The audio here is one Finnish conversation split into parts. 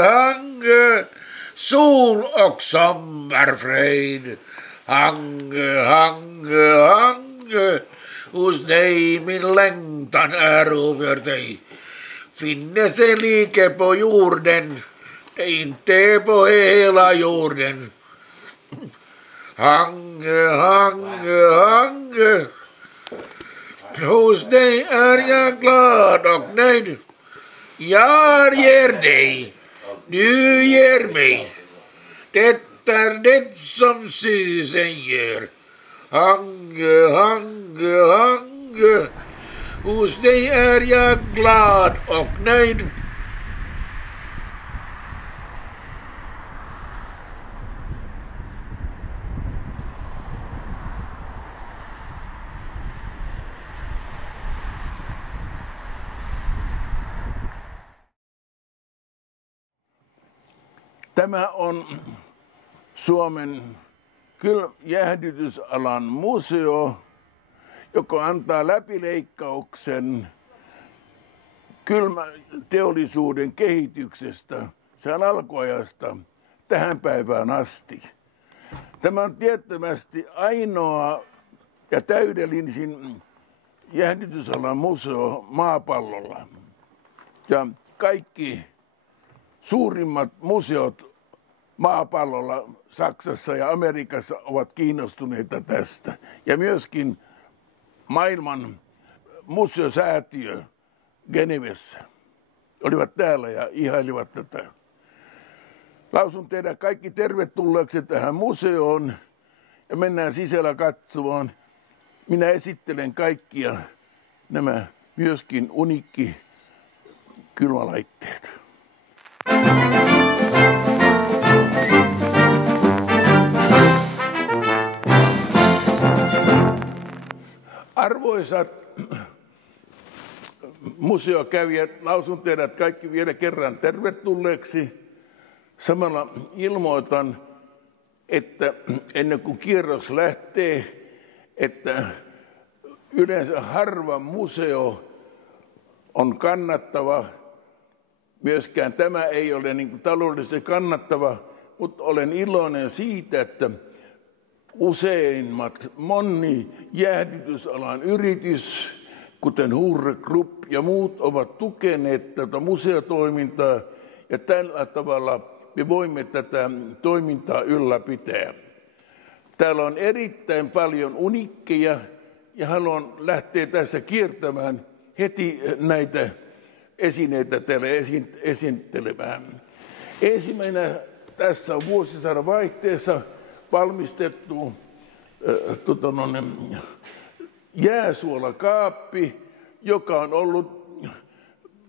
Hange, sol och sommarfröjd. Hange, hos dig min längtan är över dig. Finnes en like på jorden, det är inte på hela jorden. Hange, hos dig är jag glad och nöjd. Jag ger dig, du ger mig. Det är det som susen gör. Hange, hos dig är jag glad och nöjd. Tämä on Suomen jäähdytysalan museo, joka antaa läpileikkauksen kylmäteollisuuden kehityksestä sen alkuajasta tähän päivään asti. Tämä on tiettävästi ainoa ja täydellisin jäähdytysalan museo maapallolla. Ja kaikki suurimmat museot maapallolla Saksassa ja Amerikassa ovat kiinnostuneita tästä. Ja myöskin maailman museosäätiö Genevessä olivat täällä ja ihailivat tätä. Lausun teidät kaikki tervetulleeksi tähän museoon ja mennään sisällä katsomaan. Minä esittelen kaikkia nämä myöskin uniikki kylmälaitteet. Arvoisat museokävijät, lausun teidät kaikki vielä kerran tervetulleeksi. Samalla ilmoitan, että ennen kuin kierros lähtee, että yleensä harva museo on kannattava. Myöskään tämä ei ole niin kuin taloudellisesti kannattava, mutta olen iloinen siitä, että moni jäähdytysalan yritys, kuten Hurre Group ja muut, ovat tukeneet tätä museotoimintaa ja tällä tavalla me voimme tätä toimintaa ylläpitää. Täällä on erittäin paljon uniikkeja ja haluan lähteä tässä kiertämään heti näitä esineitä teille esittelemään. Ensimmäisenä tässä on vuosisadan vaihteessa valmistettu jääsuolakaappi, joka on ollut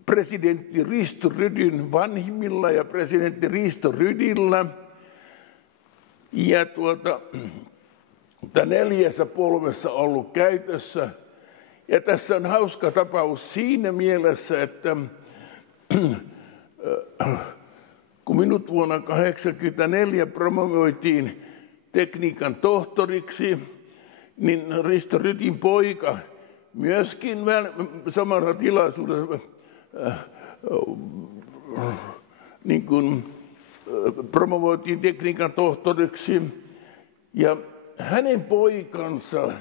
presidentti Risto Rydin vanhimmilla ja presidentti Risto Rydillä. Ja neljässä polvessa ollut käytössä. Ja tässä on hauska tapaus siinä mielessä, että kun minut vuonna 1984 promovoitiin tekniikan tohtoriksi, niin Risto Rydin poika myöskin samalla tilaisuudessa niin kuin promovoitiin tekniikan tohtoriksi. Ja hänen poikansa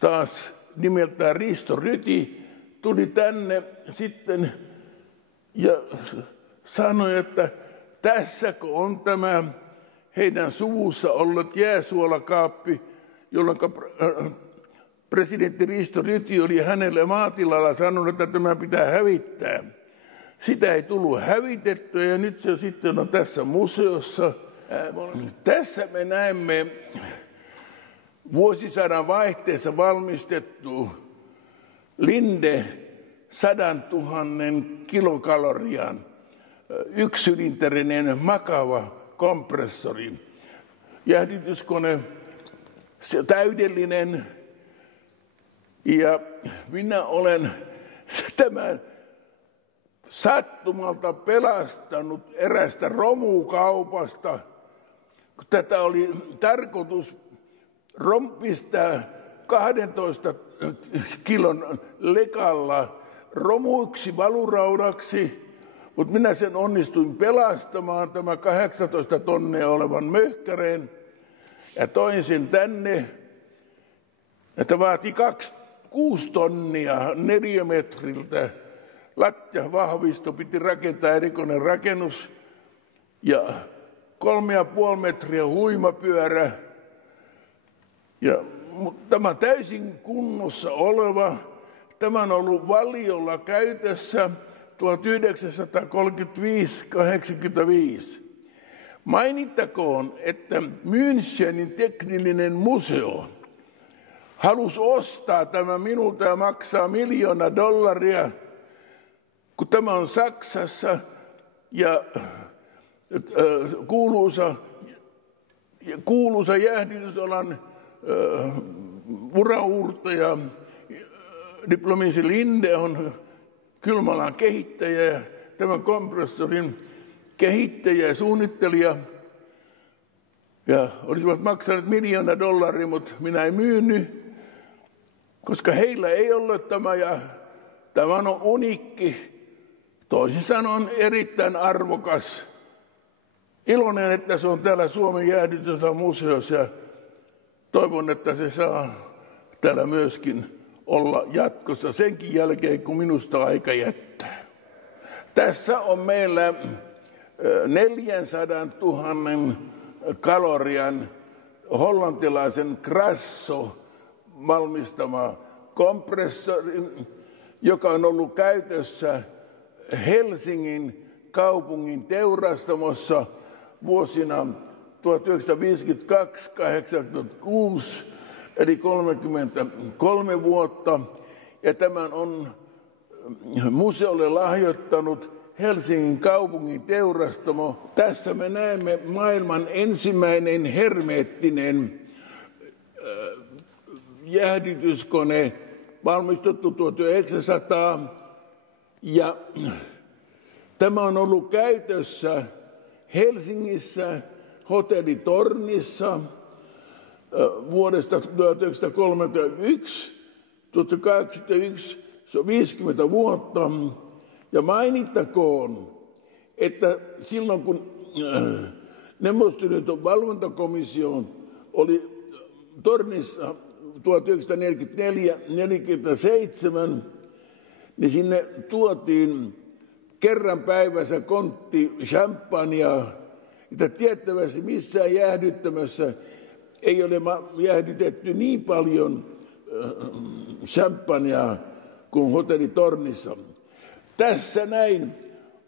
taas nimeltään Risto Ryti tuli tänne sitten ja sanoi, että tässäkö on tämä heidän suvussa ollut jääsuolakaappi, jolloin presidentti Risto Ryti oli hänelle maatilalla sanonut, että tämä pitää hävittää. Sitä ei tullut hävitettyä ja nyt se sitten on tässä museossa. Tässä me näemme vuosisadan vaihteessa valmistettu Linde 100 000 kilokalorian yksisylinterinen makava kompressori. Jäähdytyskone, se täydellinen. Ja minä olen tämän sattumalta pelastanut erästä romukaupasta. Tätä oli tarkoitus pistää 12 kilon lekalla romuiksi valuraudaksi, mutta minä sen onnistuin pelastamaan, tämä 18 tonnia olevan möhkäreen, ja toin sen tänne, että vaati 6 tonnia neliömetriltä. Lattia vahvisto, piti rakentaa erikoinen rakennus, ja 3,5 metriä huimapyörä. Ja tämä täysin kunnossa oleva, tämä on ollut Valiolla käytössä 1935-85. Mainittakoon, että Münchenin teknillinen museo halusi ostaa tämä minulta ja maksaa $1 miljoonaa, kun tämä on Saksassa ja kuuluisa jäähdytysalan uraurtaja Diplomi Linde on kylmäalan kehittäjä ja tämän kompressorin kehittäjä ja suunnittelija. Ja olisivat maksaneet $1 miljoonaa, mutta minä en myynyt, koska heillä ei ollut tämä, ja tämä on uniikki, toisin sanoen erittäin arvokas. Iloinen, että se on täällä Suomen jäähdytysalan museossa, ja toivon, että se saa täällä myöskin olla jatkossa senkin jälkeen, kun minusta aika jättää. Tässä on meillä 400 000 kalorian hollantilaisen Grasso valmistama kompressori, joka on ollut käytössä Helsingin kaupungin teurastamossa vuosina 1952-1986, eli 33 vuotta. Ja tämän on museolle lahjoittanut Helsingin kaupungin teurastamo. Tässä me näemme maailman ensimmäinen hermeettinen jäähdytyskone, valmistettu 1900, ja tämä on ollut käytössä Helsingissä hotellitornissa vuodesta 1931, 1981, se on 50 vuotta. Ja mainittakoon, että silloin kun Neuvostoliiton valvontakomissio oli tornissa 1944-1947, niin sinne tuotiin kerran päivässä kontti champagnea, että tiettävästi missään jäähdyttämässä ei ole jäähdytetty niin paljon champagnea kuin hotellitornissa. Tässä näin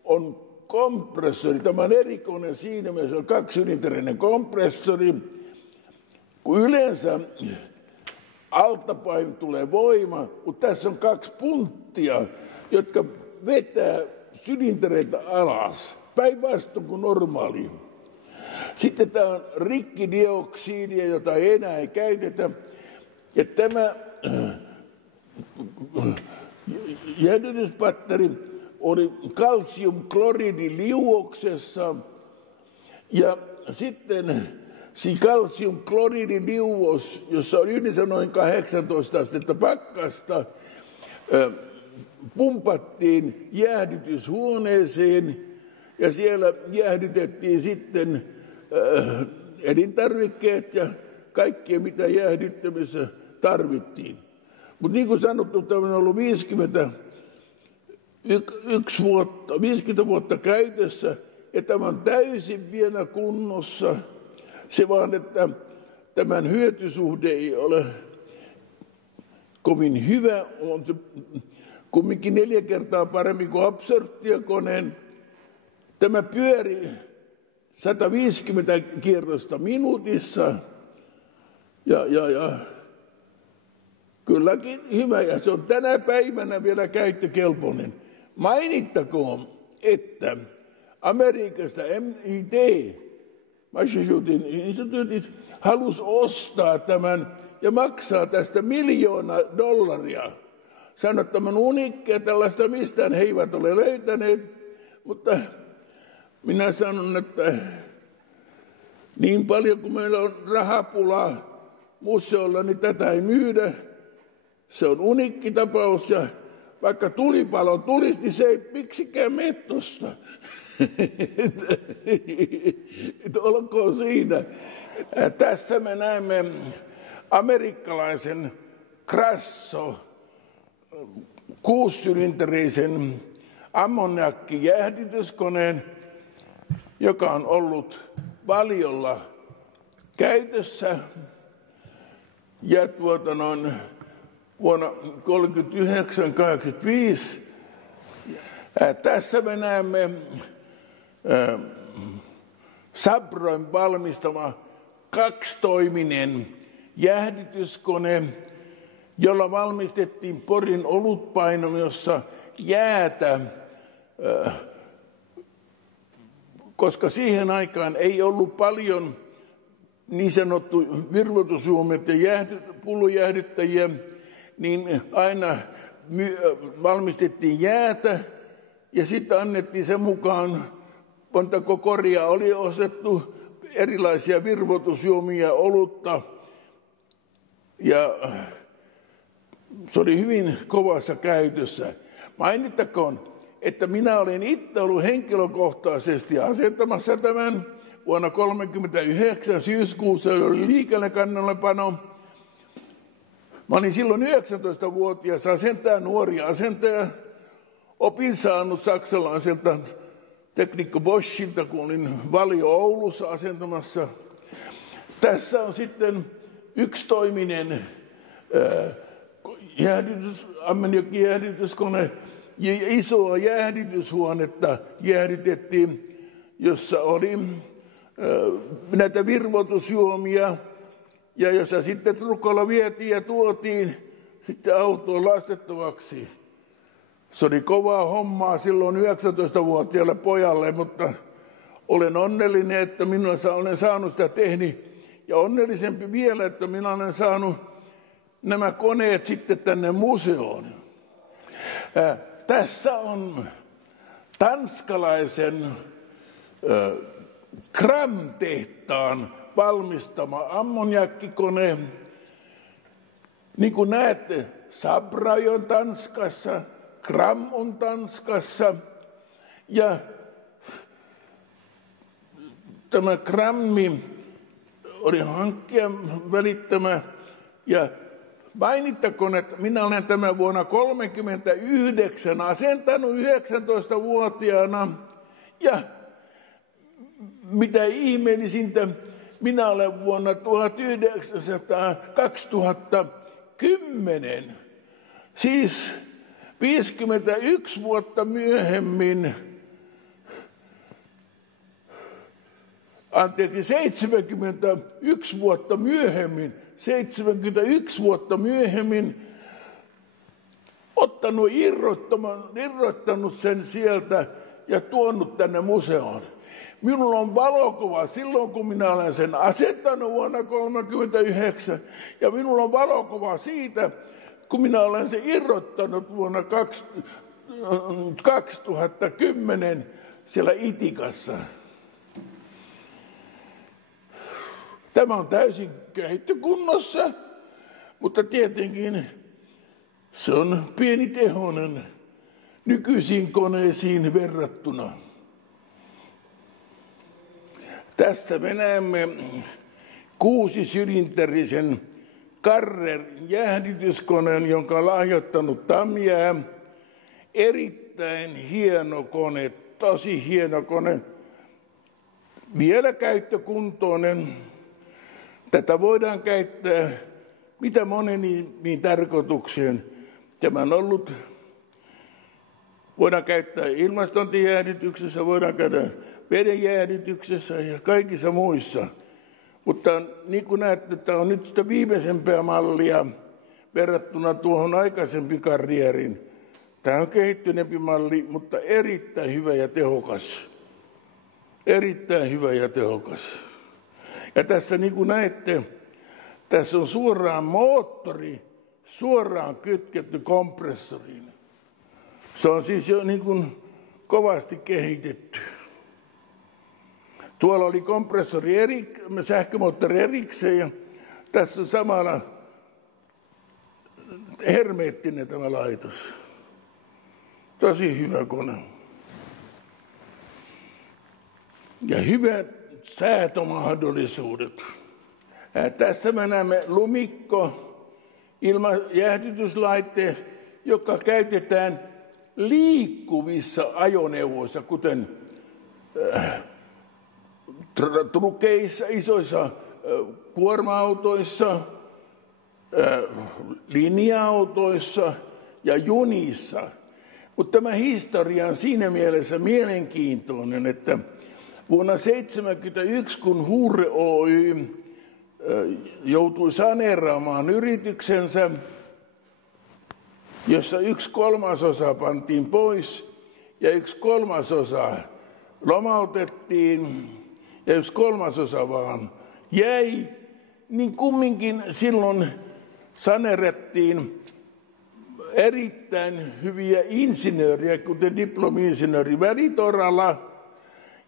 on kompressori. Tämä on erikoinen siinä mielessä, on kaksisylinterinen kompressori. Kun yleensä altapäin tulee voima, mutta tässä on 2 punttia, jotka vetää sylintereitä alas, päinvastoin kuin normaali. Sitten tämä on rikkidioksidia, jota ei enää käytetä. Ja tämä jäähdytyspatteri oli kalsiumkloridiliuoksessa, ja sitten kalsiumkloridiliuos, jossa on yhdessä noin 18 astetta pakkasta, pumpattiin jäähdytyshuoneeseen, ja siellä jäähdytettiin sitten elintarvikkeet ja kaikkea, mitä jäähdyttämisessä tarvittiin. Mutta niin kuin sanottu, tämä on ollut 50 vuotta käytössä, ja tämä on täysin vielä kunnossa. Se vaan, että tämän hyötysuhde ei ole kovin hyvä. On se kumminkin 4 kertaa paremmin kuin absorptiokoneen. Tämä pyöri 150 kierrosta minuutissa. Ja kylläkin hyvä, ja se on tänä päivänä vielä käyttökelpoinen. Mainittakoon, että Amerikasta MIT, Massachusettsin instituutit, halusi ostaa tämän ja maksaa tästä $1 miljoonaa. Sanoi, että tämän uniikkia, tällaista mistään he eivät ole löytäneet, mutta minä sanon, että niin paljon kuin meillä on rahapulaa museolla, niin tätä ei myydä. Se on uniikki tapaus, ja vaikka tulipalo tulisi, niin se ei miksikään mene tuosta. Olkoon siinä. Tässä me näemme amerikkalaisen Grasso 6-sylinterisen ammoniakkijäähdytyskoneen, joka on ollut Valiolla käytössä. Ja vuonna 1939-1985 tässä me näemme Sabroin valmistama 2-toiminen jäähdytyskone, jolla valmistettiin Porin olutpainossa jäätä, koska siihen aikaan ei ollut paljon niin sanottu virvoitusjuomia ja pullojäähdyttäjiä, niin aina valmistettiin jäätä ja sitten annettiin sen mukaan, montako koria oli ostettu erilaisia virvoitusjuomia, olutta, ja se oli hyvin kovassa käytössä. Mainittakoon, että minä olen itse ollut henkilökohtaisesti asettamassa tämän vuonna 1939 syyskuussa, oli liikennekannallepano. Mä olin silloin 19-vuotias asentaja, nuori asentaja. Opin saanut saksalaiselta teknikko Boschilta, kun olin Valio Oulussa asentamassa. Tässä on sitten 1-toiminen ammoniakkijäähdytyskone ja isoa jäähdytyshuonetta jäähdytettiin, jossa oli näitä virvoitusjuomia, ja jossa sitten trukolla vietiin ja tuotiin sitten autoon lastettavaksi. Se oli kovaa hommaa silloin 19-vuotiaalle pojalle, mutta olen onnellinen, että minä olen saanut sitä tehdä. Ja onnellisempi vielä, että minä olen saanut nämä koneet sitten tänne museoon. Tässä on tanskalaisen Kram-tehtaan valmistama ammoniakkikone. Niin kuin näette, Sabra on Tanskassa, Kram on Tanskassa ja tämä Krammi oli hankkijan välittämä. Ja mainittakoon, että minä olen tämän vuonna 1939 asentanut 19-vuotiaana ja mitä ihmeellisintä, minä olen vuonna 2010, siis 51 vuotta myöhemmin, 71 vuotta myöhemmin irrottanut sen sieltä ja tuonut tänne museoon. Minulla on valokuva silloin, kun minä olen sen asettanut vuonna 1939, ja minulla on valokuva siitä, kun minä olen sen irrottanut vuonna 2010 siellä Itikassa. Tämä on täysin käyttökunnossa, mutta tietenkin se on pienitehoinen nykyisiin koneisiin verrattuna. Tässä me näemme 6-sylinterisen Carrer-jäähdytyskoneen, jonka on lahjoittanut Tamjää. Erittäin hieno kone, tosi hieno kone. Vielä käyttökuntoinen. Tätä voidaan käyttää mitä moneniin tarkoitukseen. Tämä on ollut, voidaan käyttää ilmastointijäähdytyksessä, voidaan käyttää vedenjäähdytyksessä ja kaikissa muissa. Mutta niin kuin näette, tämä on nyt sitä viimeisempää mallia verrattuna tuohon aikaisempiin karrieriin. Tämä on kehittyneempi malli, mutta erittäin hyvä ja tehokas. Erittäin hyvä ja tehokas. Ja tässä niin kuin näette, tässä on suoraan moottori, suoraan kytketty kompressoriin. Se on siis jo niin kuin kovasti kehitetty. Tuolla oli kompressori sähkömoottori erikseen ja tässä on samalla hermeettinen tämä laitos. Tosi hyvä kone. Ja hyvät säätömahdollisuudet. Tässä me näemme lumikko ilmajäähdytyslaitteet, joka käytetään liikkuvissa ajoneuvoissa, kuten trukeissa, isoissa kuorma-autoissa, linja-autoissa ja junissa. Mutta tämä historia on siinä mielessä mielenkiintoinen, että vuonna 1971, kun Hurre Oy joutui saneeraamaan yrityksensä, jossa 1/3 pantiin pois ja 1/3 lomautettiin ja 1/3 vaan jäi, niin kumminkin silloin saneerattiin erittäin hyviä insinööriä, kuten diplomi-insinööri Välitorala.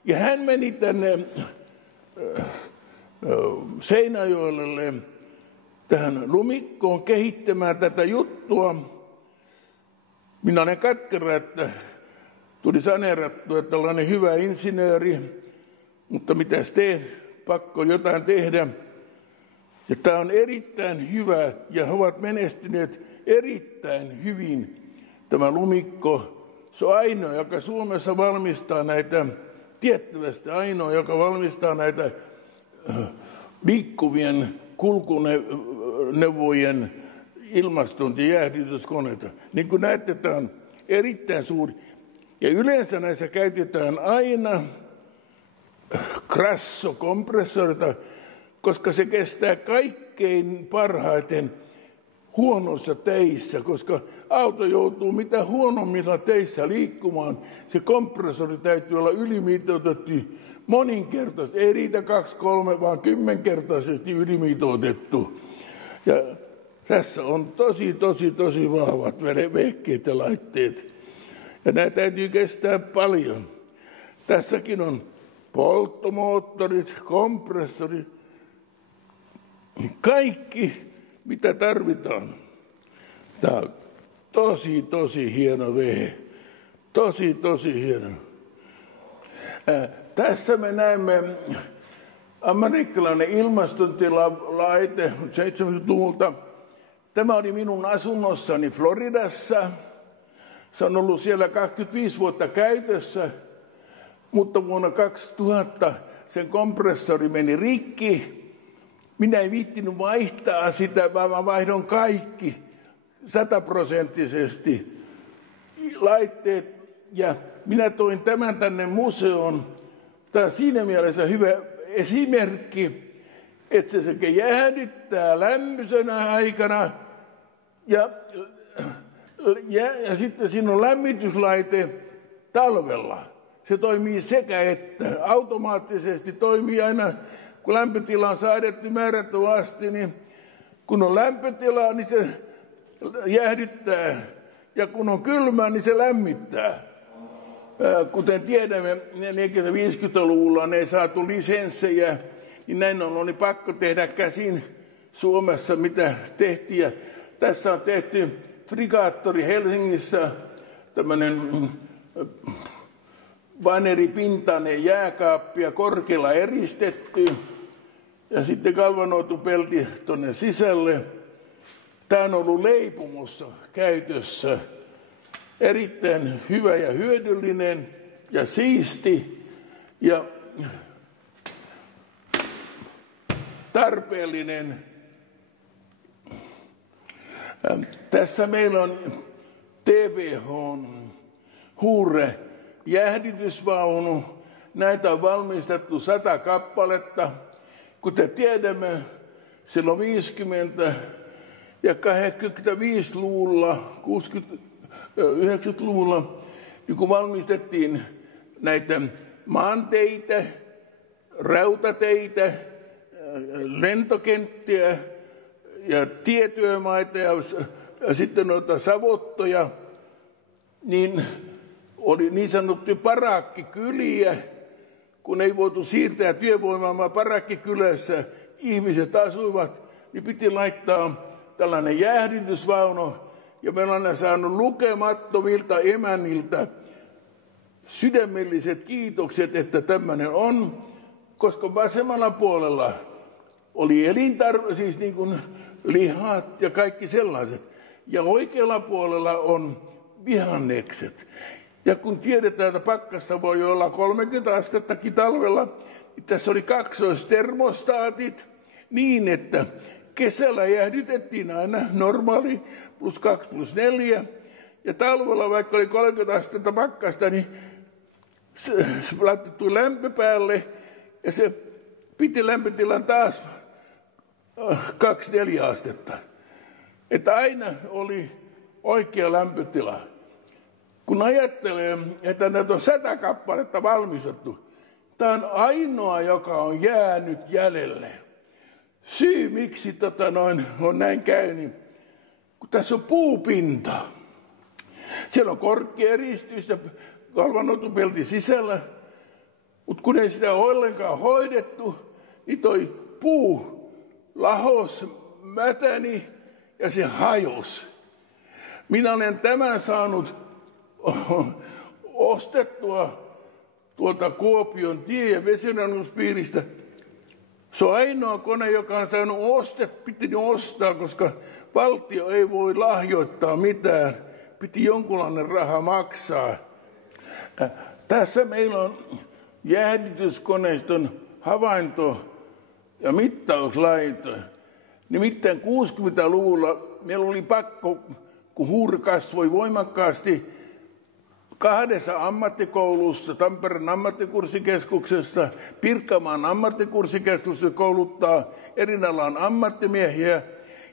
Ja hän meni tänne Seinäjoelle tähän lumikkoon kehittämään tätä juttua. Minä olen katkera, että tuli saneerattua tällainen hyvä insinööri, mutta mitäs pakko jotain tehdä. Ja tämä on erittäin hyvä ja he ovat menestyneet erittäin hyvin. Tämä lumikko, se on ainoa, joka Suomessa valmistaa näitä, tiettävästi ainoa, joka valmistaa näitä liikkuvien kulkuneuvojen ilmastointi- ja jäähdytyskoneita. Niin kuin näette, tämä on erittäin suuri. Ja yleensä näissä käytetään aina krassokompressorita, koska se kestää kaikkein parhaiten huonoissa teissä, koska auto joutuu mitä huonommilla teissä liikkumaan. Se kompressori täytyy olla ylimitoitettu moninkertaisesti, ei riitä 2-3, vaan 10-kertaisesti ylimitoitettu. Ja tässä on tosi vahvat vehkeet ja laitteet. Ja nämä täytyy kestää paljon. Tässäkin on polttomoottorit, kompressorit, kaikki mitä tarvitaan. Tämä on tosi hieno vehe. Tosi hieno. Tässä me näemme amerikkalainen ilmastointilaite 70-luvulta. Tämä oli minun asunnossani Floridassa. Se on ollut siellä 25 vuotta käytössä, mutta vuonna 2000 sen kompressori meni rikki. Minä en viittinyt vaihtaa sitä, vaan vaihdon kaikki 100% laitteet. Ja minä toin tämän tänne museoon. Tämä on siinä mielessä hyvä esimerkki, että se sekä jäähdyttää lämpöisenä aikana ja sitten siinä on lämmityslaite talvella. Se toimii sekä että. Automaattisesti toimii aina, kun lämpötila on säädetty määrättyvästi, niin kun on lämpötila, niin se jäähdyttää. Ja kun on kylmää, niin se lämmittää. Kuten tiedämme, 40-50-luvulla ne ei saatu lisenssejä, niin näin on niin pakko tehdä käsin Suomessa, mitä tehtiin. Ja tässä on tehty Frigaattori Helsingissä, tämmöinen vaneripintainen jääkaappi ja korkealla eristetty. Ja sitten galvanoitu pelti tuonne sisälle. Tämä on ollut leipomossa käytössä. Erittäin hyvä ja hyödyllinen ja siisti ja tarpeellinen. Tässä meillä on TVH Hurre jäähdytysvaunu. Näitä on valmistettu 100 kappaletta. Kuten tiedämme, silloin 50- ja 85-luvulla, 90-luvulla, niin kun valmistettiin näitä maanteitä, rautateitä, lentokenttiä ja tietyömaita ja sitten noita savottoja, niin oli niin sanottuja parakkikyliä, kun ei voitu siirtää työvoimaa, vaan parakkikylässä ihmiset asuivat, niin piti laittaa tällainen jäähdytysvaunu ja me olen saanut lukemattomilta emänniltä sydämelliset kiitokset, että tämmöinen on, koska vasemmalla puolella oli siis niin kuin lihat ja kaikki sellaiset. Ja oikealla puolella on vihannekset. Ja kun tiedetään, että pakkasta voi olla 30 astettakin talvella, niin tässä oli kaksoistermostaatit niin, että kesällä jäähdytettiin aina normaali +2/+4. Ja talvella, vaikka oli 30 astetta pakkasta, niin se laitettiin lämpö päälle ja se piti lämpötilan taas 2-4 astetta. Että aina oli oikea lämpötila. Kun ajattelee, että näitä on 100 kappaletta valmistettu, tämä on ainoa, joka on jäänyt jäljelle. Syy, miksi on näin käynyt, kun tässä on puupinta. Siellä on korkkeeristys ja galvanoitupelti sisällä, mutta kun ei sitä ole ollenkaan hoidettu, niin toi puu lahos, mätäni ja se hajosi. Minä olen tämän saanut ostettua tuolta Kuopion tie- ja vesirannuspiiristä. Se on ainoa kone, joka on saanut piti ostaa, koska valtio ei voi lahjoittaa mitään. Piti jonkunlainen raha maksaa. Tässä meillä on jäähdytyskoneiston havainto- ja mittauslaite. Nimittäin 60-luvulla meillä oli pakko, kun huuri kasvoi voimakkaasti, 2 ammattikoulussa, Tampereen ammattikurssikeskuksessa, Pirkanmaan ammattikurssikeskuksessa kouluttaa erinalan ammattimiehiä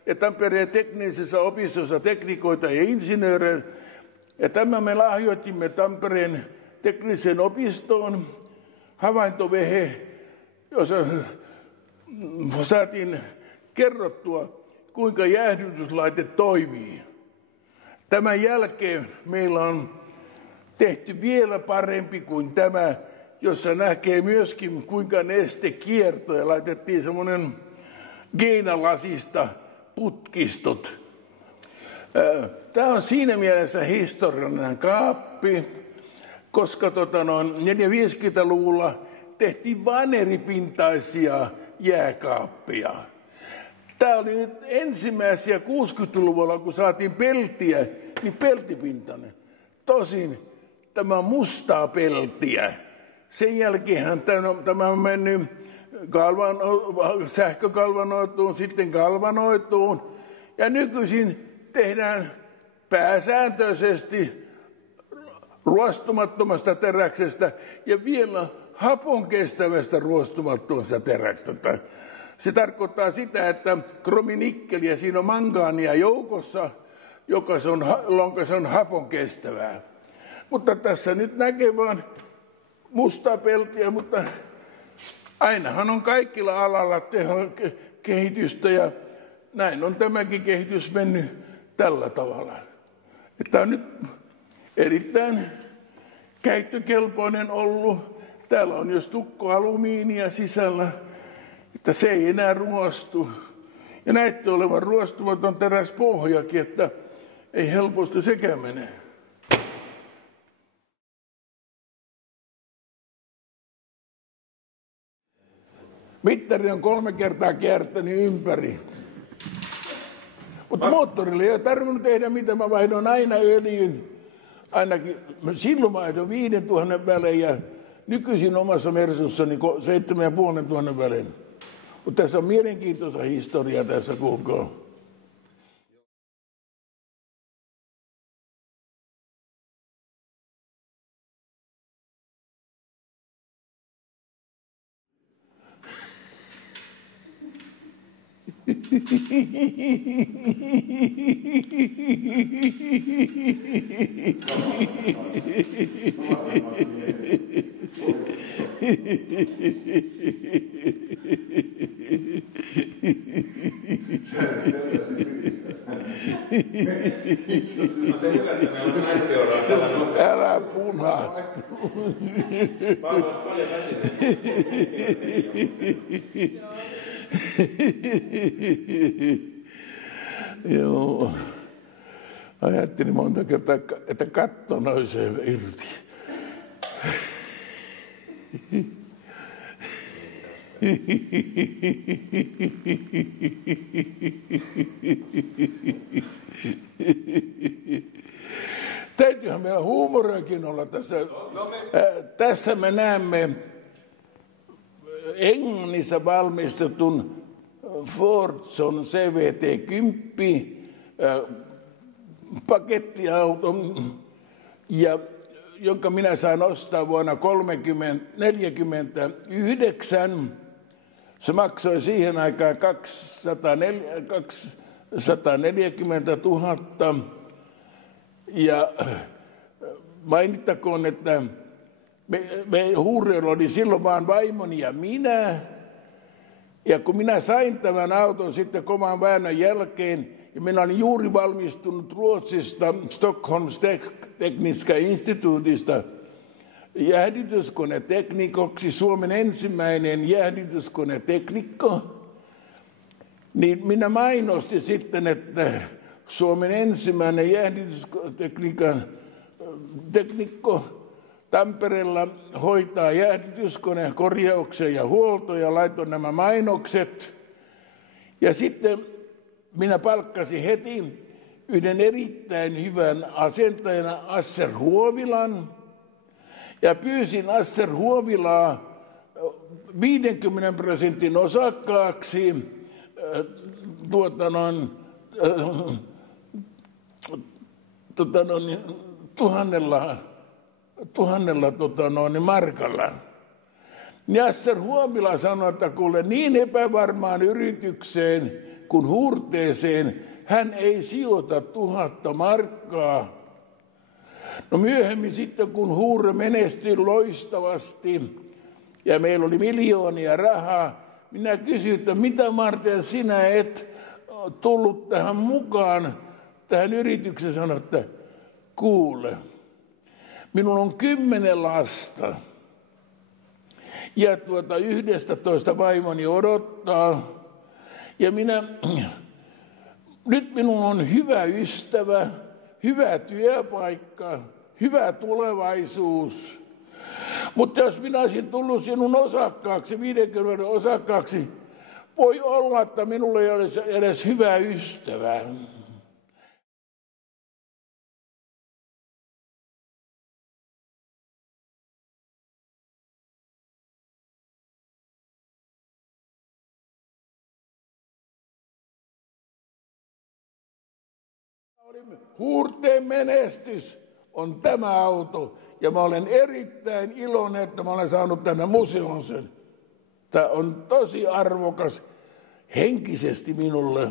ja Tampereen teknisessä opistossa teknikoita ja insinöörejä. Ja tämä me lahjoitimme Tampereen tekniseen opistoon havaintovehe, jossa saatiin kerrottua, kuinka jäähdytyslaite toimii. Tämän jälkeen meillä on tehty vielä parempi kuin tämä, jossa näkee myöskin, kuinka neste kiertää. Ja laitettiin semmoinen geenalasista putkistot. Tämä on siinä mielessä historiallinen kaappi, koska 40-50-luvulla tehtiin vaneripintaisia jääkaappia. Tämä oli nyt ensimmäisiä 60-luvulla, kun saatiin peltiä, niin peltipintainen. Tosin tämä on mustaa peltiä. Sen jälkeen tämä on mennyt sähkögalvanoituun, sitten galvanoituun. Ja nykyisin tehdään pääsääntöisesti ruostumattomasta teräksestä ja vielä hapon kestävästä ruostumattomasta teräksestä. Se tarkoittaa sitä, että krominikkeliä, siinä on mangaania joukossa, joka se on hapon kestävää. Mutta tässä nyt näkee vaan mustaa peltiä, mutta ainahan on kaikilla alalla kehitystä ja näin on tämäkin kehitys mennyt tällä tavalla. Tämä on nyt erittäin käyttökelpoinen ollut. Täällä on jo stukkoalumiinia sisällä, että se ei enää ruostu. Ja näette olevan ruostumaton teräspohjakin, että ei helposti sekään mene. Mittari on 3 kertaa kiertänyt ympäri. Mutta moottorille ei ole tarvinnut tehdä mitä, mä vaihdoin aina öljyn. Ainakin silloin vaihdoin 5 000 välein ja nykyisin omassa Mersussani 7 500 välein. Mutta tässä on mielenkiintoista historiaa tässä kuulkaa. Älä punastu. Joo. Ajattelin monta kertaa, että katto nousee irti. Täytyyhän meillä huumoriakin olla tässä. Tässä me näemme Englannissa valmistetun Fordson CVT-10 pakettiauton, jonka minä sain ostaa vuonna 1949. Se maksoi siihen aikaan 240 000. Ja mainittakoon, että me Huureilla oli silloin vaan vaimoni ja minä. Ja kun minä sain tämän auton sitten kovan väännön jälkeen, ja minä olin juuri valmistunut Ruotsista Stockholms Tekniska instituutista jäähdytyskoneteknikoksi, Suomen ensimmäinen jäähdytyskoneteknikko, niin minä mainostin sitten, että Suomen ensimmäinen jäähdytysteknikko Tampereella hoitaa jäähdytyskoneen korjauksia ja huoltoja, ja laitoin nämä mainokset. Ja sitten minä palkkasin heti yhden erittäin hyvän asentajan Asser Huovilan ja pyysin Asser Huovilaa 50% osakkaaksi tuhannella markalla. Ja Asser Huovila sanoi, että kuule, niin epävarmaan yritykseen kuin Huurteeseen hän ei sijoita 1000 markkaa. No myöhemmin sitten, kun Huure menestyi loistavasti ja meillä oli miljoonia rahaa, minä kysyin, että mitä Martin sinä et tullut tähän mukaan, tähän yritykseen. Sanoin, että kuule, minulla on 10 lasta ja 11 vaimoni odottaa. Ja nyt minulla on hyvä ystävä, hyvä työpaikka, hyvä tulevaisuus. Mutta jos minä olisin tullut sinun osakkaaksi, 50 osakkaaksi, voi olla, että minulla ei olisi edes hyvä ystävä. Huurteen menestys on tämä auto, ja mä olen erittäin iloinen, että mä olen saanut tänne museoon sen. Tämä on tosi arvokas henkisesti minulle.